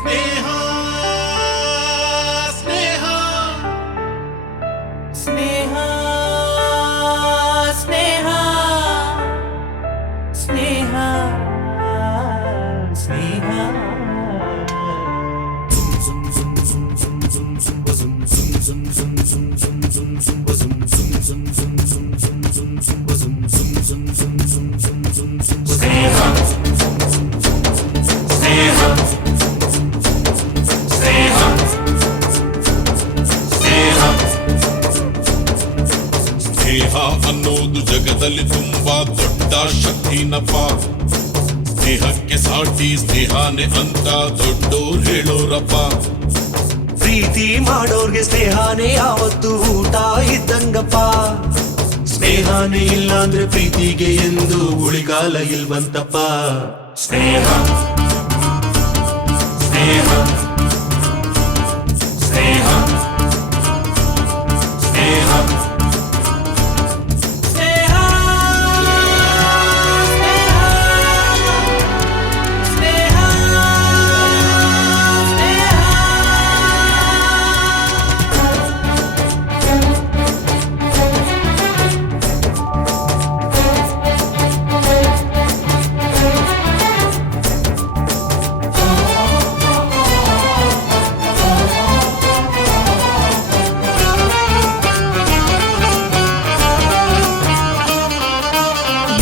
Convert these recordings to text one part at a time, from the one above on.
ಸ್ನೇಹ ಸ್ನೇಹ ಸ್ನೇಹ ಸ್ನೇಹ ಸ್ನೇಹ ಸ್ನೇಹ ಸ್ನೇಹ ಅನ್ನೋದು ಜಗದಲ್ಲಿ ತುಂಬಾ ದೊಡ್ಡ ಶಕ್ತಿನಪ್ಪ. ಸ್ನೇಹಕ್ಕೆ ಸಾಟಿ ಸ್ನೇಹಾನೆ ಅಂತ ದೊಡ್ಡೋರು ಹೇಳೋರಪ್ಪ. ಪ್ರೀತಿ ಮಾಡೋರ್ಗೆ ಸ್ನೇಹಾನೇ ಯಾವತ್ತು ಊಟ ಇದ್ದಂಗಪ್ಪ. ಸ್ನೇಹಾನೇ ಇಲ್ಲ ಅಂದ್ರೆ ಪ್ರೀತಿಗೆ ಎಂದು ಉಳಿಗಾಲ ಇಲ್ವಂತಪ್ಪ. ಸ್ನೇಹ ಸ್ನೇಹ ಸ್ನೇಹ ಸ್ನೇಹ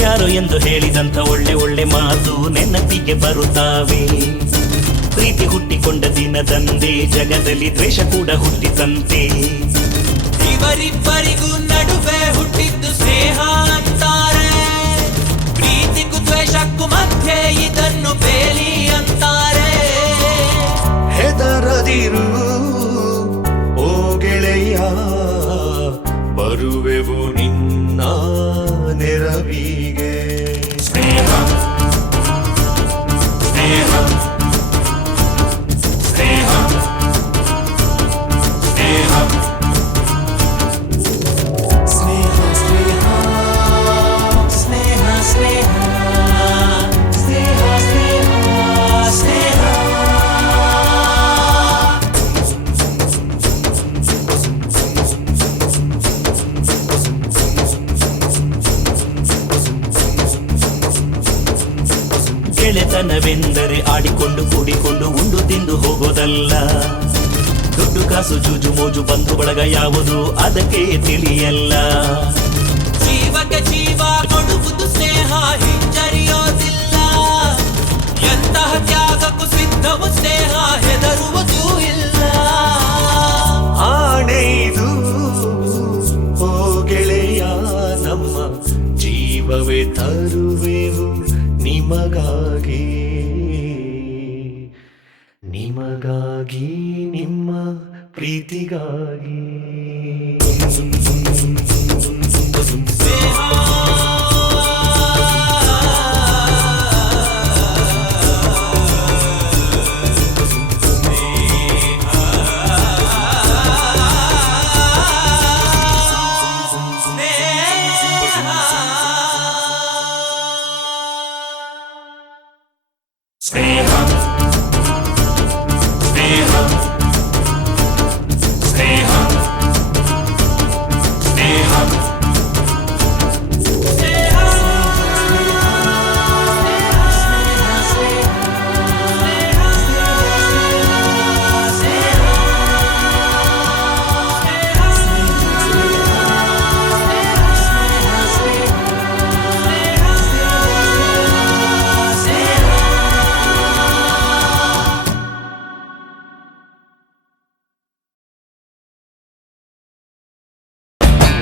ಯಾರು ಎಂದು ಹೇಳಿದಂತ ಒಳ್ಳೆ ಒಳ್ಳೆ ಮಾತು ನೆನಪಿಗೆ ಬರುತ್ತಾವೆ. ಪ್ರೀತಿ ಹುಟ್ಟಿಕೊಂಡ ದಿನದಂದೇ ಜಗದಲ್ಲಿ ದ್ವೇಷ ಕೂಡ ಹುಟ್ಟಿತಂತೆ. ಇವರಿಬ್ಬರಿಗೂ ನಡುವೆ ಹುಟ್ಟಿದ್ದು ಸ್ನೇಹ ಅಂತಾರೆ. ಪ್ರೀತಿಗೂ ದ್ವೇಷಕ್ಕೂ ಮಧ್ಯೆ ಇದನ್ನು ಬೇಲಿ ಅಂತಾರೆ. ಹೆದರದಿರು ಓ ಗೆಳೆಯ, ಬರುವೆವು ನಿನ್ನ ನೆರವಿಗೆ. ಸ್ನೇಹ ಸ್ನೇಹ ಸ್ನೇಹ ಸ್ನೇಹ ಸ್ನೇಹ ಸ್ನೇಹ ಸ್ನೇಹ ಸ್ನೇಹ ಸ್ನೇಹ ಸ್ನೇಹ ಸ್ನೇಹ ಗೆಳೆತನವೆಂದರೆ ಆಡಿಕೊಂಡು ಕೂಡಿಕೊಂಡು ಉಂಡು ತಿಂದು ಹೋಗೋದಲ್ಲ. ದುಡ್ಡು ಕಾಸು ಜೂಜು ಮೋಜು ಬಂಧು ಬಳಗ ಯಾವುದು ಅದಕ್ಕೆ ತಿಳಿಯಲ್ಲ. ಜೀವಕ್ಕೆ ಜೀವ ಕೊಡುವುದು ಸ್ನೇಹ, ಹಿಂಜರಿಯೋದಿಲ್ಲ. ಎಂತಹ ತ್ಯಾಗಕ್ಕೂ ಸಿದ್ಧವು ಸ್ನೇಹ, ಹೆದರುವುದೂ ಇಲ್ಲ. ಆಣೆದು ಓ ಗೆಳೆಯ, ನಮ್ಮ ಜೀವವೇ ತರುವೆವು ನಿಮಗಾಗಿ, ನಿಮಗಾಗಿ ನಿಮ್ಮ ಪ್ರೀತಿಗಾಗಿ. ಸ್ನೇಹ ಸ್ನೇಹ ಸ್ನೇಹ ಸ್ನೇಹ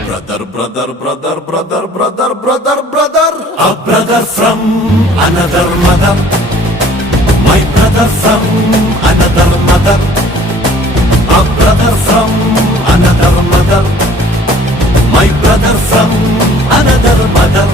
Brother, brother, brother, brother, brother, brother, brother. A brother from another mother, my brother from another mother. A brother from another mother, my brother from another mother.